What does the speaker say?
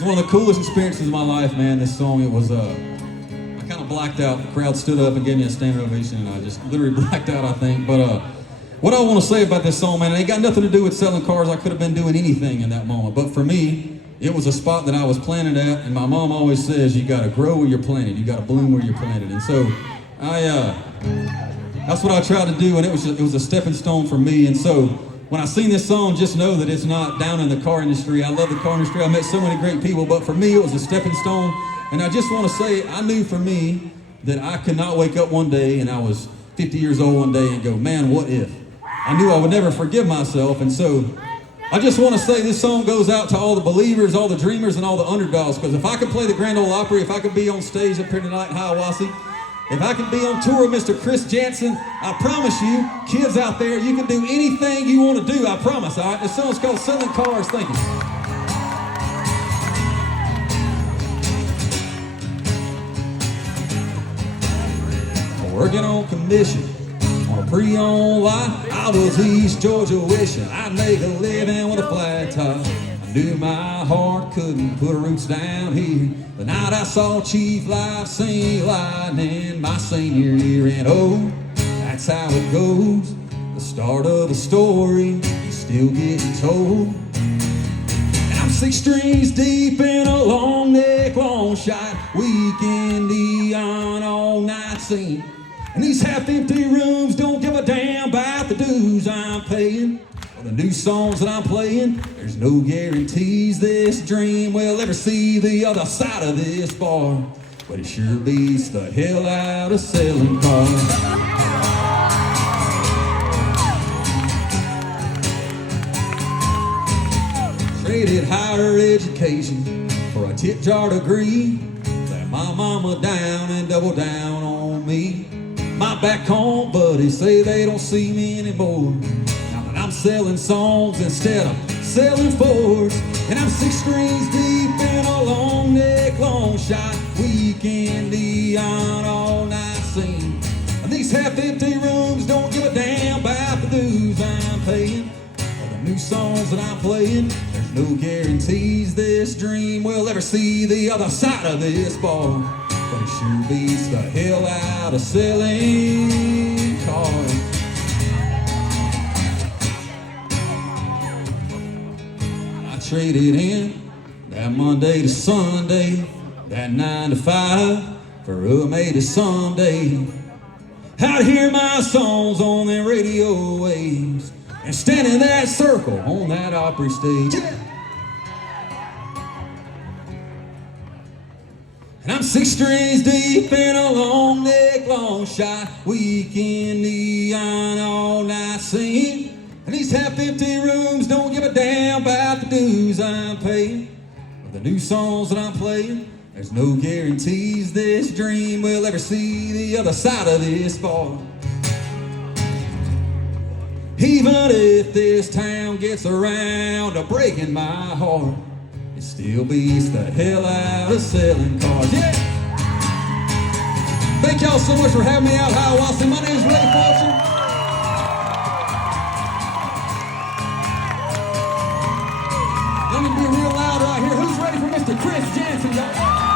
was one of the coolest experiences of my life, man. This song, it was, I kind of blacked out. The crowd stood up and gave me a standing ovation, and I just literally blacked out, I think. But what I want to say about this song, man, it ain't got nothing to do with selling cars. I could have been doing anything in that moment. But for me, it was a spot that I was planted at, and my mom always says, you got to grow where you're planted. You got to bloom where you're planted. And so that's what I tried to do, and it was a stepping stone for me. And so when I sing this song, just know that it's not down in the car industry. I love the car industry. I met so many great people, but for me, it was a stepping stone. And I just want to say, I knew for me that I could not wake up one day and I was 50 years old one day and go, man, what if? I knew I would never forgive myself. And so I just want to say this song goes out to all the believers, all the dreamers, and all the underdogs. Because if I could play the Grand Ole Opry, if I could be on stage up here tonight in Hiawassee, if I could be on tour with Mr. Chris Jansen, I promise you, kids out there, you can do anything you want to do, I promise, all right? This song's called Selling Cars. Thank you. Working on commission on a pre-owned lot, I was East Georgia wishing I'd make a living with a flat top. I knew my heart couldn't put roots down here. The night I saw Chief Life sing lightning my senior year, and oh, that's how it goes. The start of a story is still getting told. I'm 6 strings deep in a long neck, long shot, weekend neon all night scene. And these half-empty rooms don't give a damn about the dues I'm paying or the new songs that I'm playing. There's no guarantees this dream will ever see the other side of this bar, but it sure beats the hell out of selling cars. Traded higher education for a tip-jar degree. Let my mama down and double down on me. My back home buddies say they don't see me anymore. Now that I'm selling songs instead of selling Fords. And I'm 6 strings deep in a long neck, long shot, weekend neon all night scene. And these half-empty rooms don't give a damn about the dues I'm paying or the new songs that I'm playing. There's no guarantees this dream will ever see the other side of this bar, but it sure beats the hell out of selling cars. I traded in that Monday to Sunday, that 9 to 5 for a maybe someday. I'd hear my songs on them radio waves and stand in that circle on that Opry stage. Yeah. And I'm 6 strings deep in a long neck, long shot, weekend neon all night scene. And these half-empty rooms don't give a damn about the dues I'm paying or the new songs that I'm playing. There's no guarantees this dream will ever see the other side of this bar. Even if this town gets around to breaking my heart, it still beats the hell out of selling cars. Yeah! Thank y'all so much for having me out, Hiawassee. My name is Fulcher. Let me be real loud right here. Who's ready for Mr. Chris Jansen, y'all?